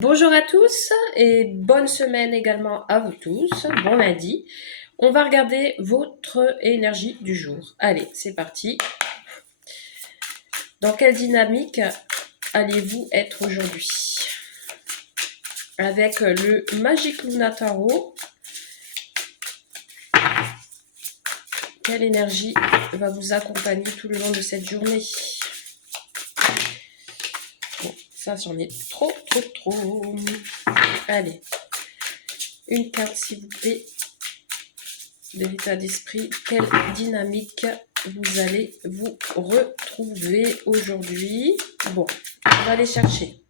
Bonjour à tous et bonne semaine également à vous tous. Bon lundi. On va regarder votre énergie du jour. Allez, c'est parti. Dans quelle dynamique allez-vous être aujourd'hui? Avec le Magic Luna Tarot, quelle énergie va vous accompagner tout le long de cette journée? Bon, ça j'en ai trop. Allez, une carte s'il vous plaît. De l'état d'esprit, quelle dynamique vous allez vous retrouver aujourd'hui? Bon, on va aller chercher.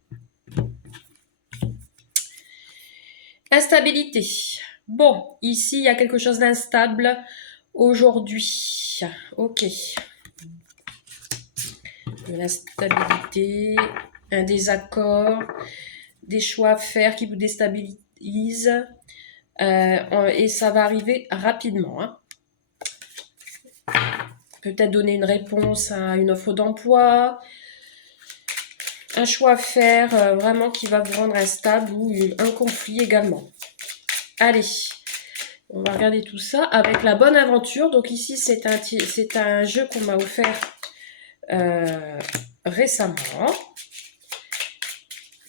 Instabilité. Bon, ici, il y a quelque chose d'instable aujourd'hui. Ok. De l'instabilité, un désaccord, des choix à faire qui vous déstabilisent. Et ça va arriver rapidement. Hein. Peut-être donner une réponse à une offre d'emploi, un choix à faire vraiment qui va vous rendre instable ou un conflit également. Allez, on va regarder tout ça avec la bonne aventure. Donc ici, c'est un jeu qu'on m'a offert récemment,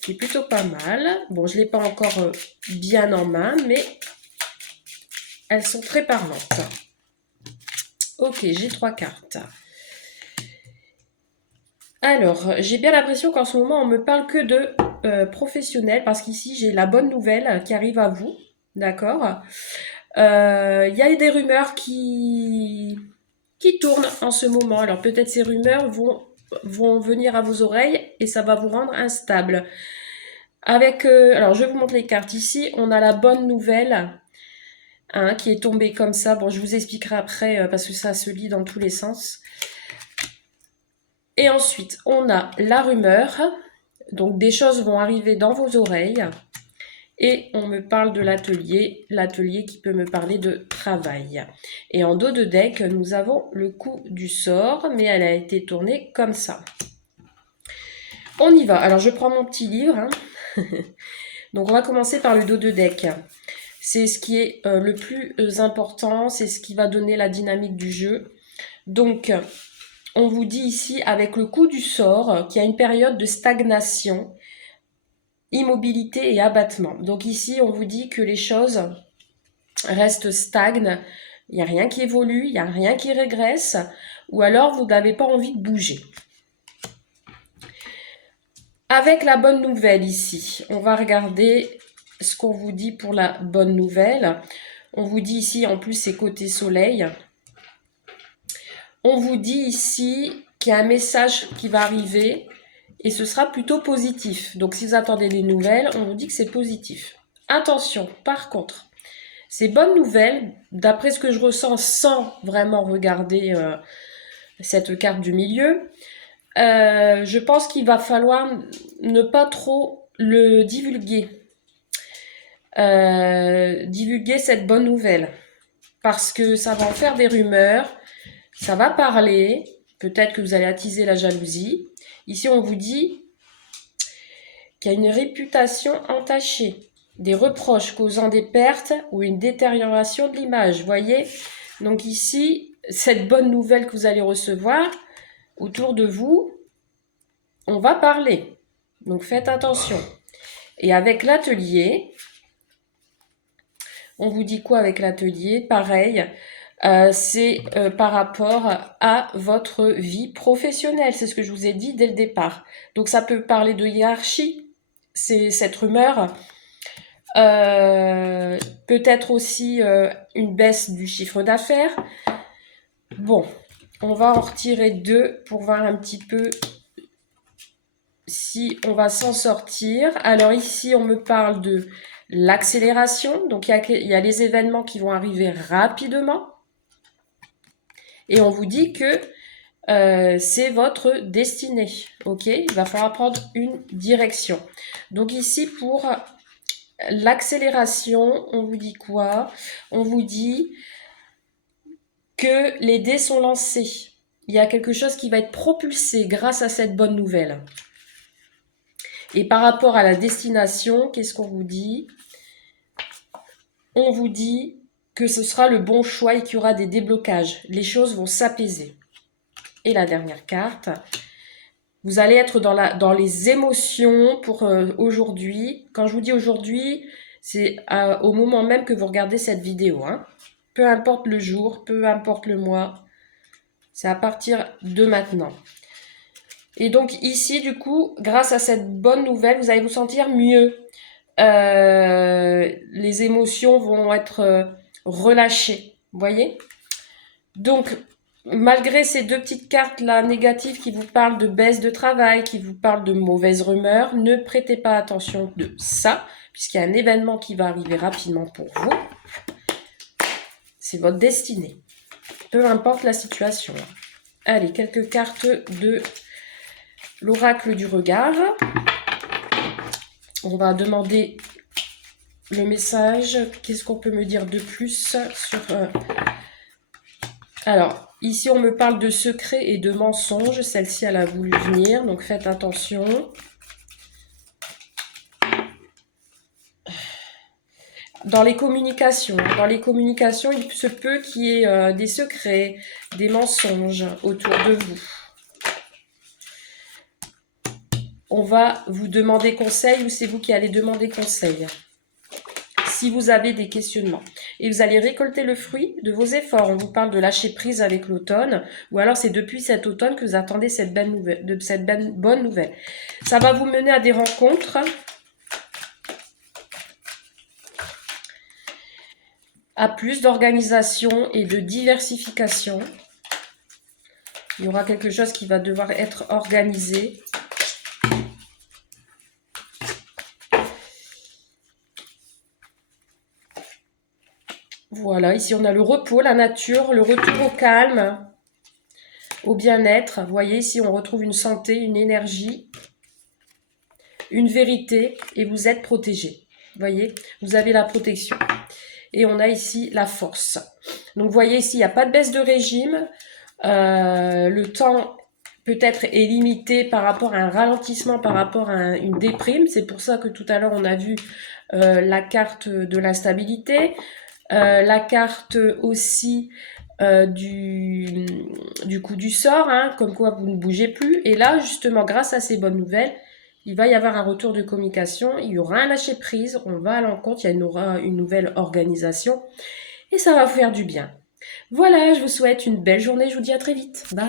qui est plutôt pas mal. Bon, je ne l'ai pas encore bien en main, mais elles sont très parlantes. Ok, j'ai 3 cartes. Alors, j'ai bien l'impression qu'en ce moment, on me parle que de professionnels, parce qu'ici, j'ai la bonne nouvelle qui arrive à vous, d'accord? Il y a des rumeurs qui tournent en ce moment. Alors, peut-être ces rumeurs vont venir à vos oreilles et ça va vous rendre instable. Alors, je vous montre les cartes ici. On a la bonne nouvelle hein, qui est tombée comme ça. Bon, je vous expliquerai après parce que ça se lit dans tous les sens. Et ensuite, on a la rumeur. Donc, des choses vont arriver dans vos oreilles. Et on me parle de l'atelier qui peut me parler de travail. Et en dos de deck, nous avons le coup du sort, mais elle a été tournée comme ça. On y va. Alors, je prends mon petit livre. Hein. Donc, on va commencer par le dos de deck. C'est ce qui est le plus important, c'est ce qui va donner la dynamique du jeu. Donc, on vous dit ici, avec le coup du sort, qu'il y a une période de stagnation, immobilité et abattement. Donc ici, on vous dit que les choses restent stagnes, il n'y a rien qui évolue, il n'y a rien qui régresse, ou alors vous n'avez pas envie de bouger. Avec la bonne nouvelle ici, on va regarder ce qu'on vous dit pour la bonne nouvelle. On vous dit ici, en plus, c'est côté soleil. On vous dit ici qu'il y a un message qui va arriver et ce sera plutôt positif. Donc, si vous attendez des nouvelles, on vous dit que c'est positif. Attention, par contre, ces bonnes nouvelles, d'après ce que je ressens sans vraiment regarder cette carte du milieu, je pense qu'il va falloir ne pas trop le divulguer. Divulguer cette bonne nouvelle. Parce que ça va en faire des rumeurs, ça va parler, peut-être que vous allez attiser la jalousie. Ici, on vous dit qu'il y a une réputation entachée, des reproches causant des pertes ou une détérioration de l'image. Vous voyez? Donc ici, cette bonne nouvelle que vous allez recevoir, autour de vous, on va parler. Donc faites attention. Et avec l'atelier, on vous dit quoi avec l'atelier? Pareil, c'est par rapport à votre vie professionnelle. C'est ce que je vous ai dit dès le départ. Donc ça peut parler de hiérarchie, c'est cette rumeur. Peut-être aussi une baisse du chiffre d'affaires. Bon, on va en retirer 2 pour voir un petit peu si on va s'en sortir. Alors ici, on me parle de l'accélération. Donc il y a les événements qui vont arriver rapidement. Et on vous dit que c'est votre destinée. Ok, il va falloir prendre une direction. Donc ici, pour l'accélération, on vous dit quoi? On vous dit que les dés sont lancés. Il y a quelque chose qui va être propulsé grâce à cette bonne nouvelle. Et par rapport à la destination, qu'est-ce qu'on vous dit? On vous dit que ce sera le bon choix et qu'il y aura des déblocages. Les choses vont s'apaiser. Et la dernière carte, vous allez être dans les émotions pour aujourd'hui. Quand je vous dis aujourd'hui, c'est au moment même que vous regardez cette vidéo. Hein. Peu importe le jour, peu importe le mois, c'est à partir de maintenant. Et donc ici, du coup, grâce à cette bonne nouvelle, vous allez vous sentir mieux. Les émotions vont être relâchées, vous voyez? Donc, malgré ces deux petites cartes là négatives qui vous parlent de baisse de travail, qui vous parlent de mauvaise rumeur, ne prêtez pas attention de ça, puisqu'il y a un événement qui va arriver rapidement pour vous. C'est votre destinée, peu importe la situation. Allez, quelques cartes de l'oracle du regard. On va demander le message. Qu'est-ce qu'on peut me dire de plus sur... Alors, ici, on me parle de secrets et de mensonges. Celle-ci, elle a voulu venir, donc faites attention. Dans les communications, il se peut qu'il y ait des secrets, des mensonges autour de vous. On va vous demander conseil ou c'est vous qui allez demander conseil si vous avez des questionnements. Et vous allez récolter le fruit de vos efforts. On vous parle de lâcher prise avec l'automne, ou alors c'est depuis cet automne que vous attendez cette bonne nouvelle. Ça va vous mener à des rencontres, à plus d'organisation et de diversification. Il y aura quelque chose qui va devoir être organisé. Voilà, ici on a le repos, la nature, le retour au calme, au bien-être. Vous voyez, ici on retrouve une santé, une énergie, une vérité et vous êtes protégé. Vous voyez, vous avez la protection. Et on a ici la force. Donc vous voyez ici, il n'y a pas de baisse de régime. Le temps peut-être est limité par rapport à un ralentissement, par rapport à une déprime. C'est pour ça que tout à l'heure on a vu la carte de l'instabilité. La carte aussi du coup du sort, hein, comme quoi vous ne bougez plus. Et là, justement, grâce à ces bonnes nouvelles, il va y avoir un retour de communication, il y aura un lâcher-prise, on va à l'encontre, il y aura une nouvelle organisation et ça va vous faire du bien. Voilà, je vous souhaite une belle journée, je vous dis à très vite. Bye.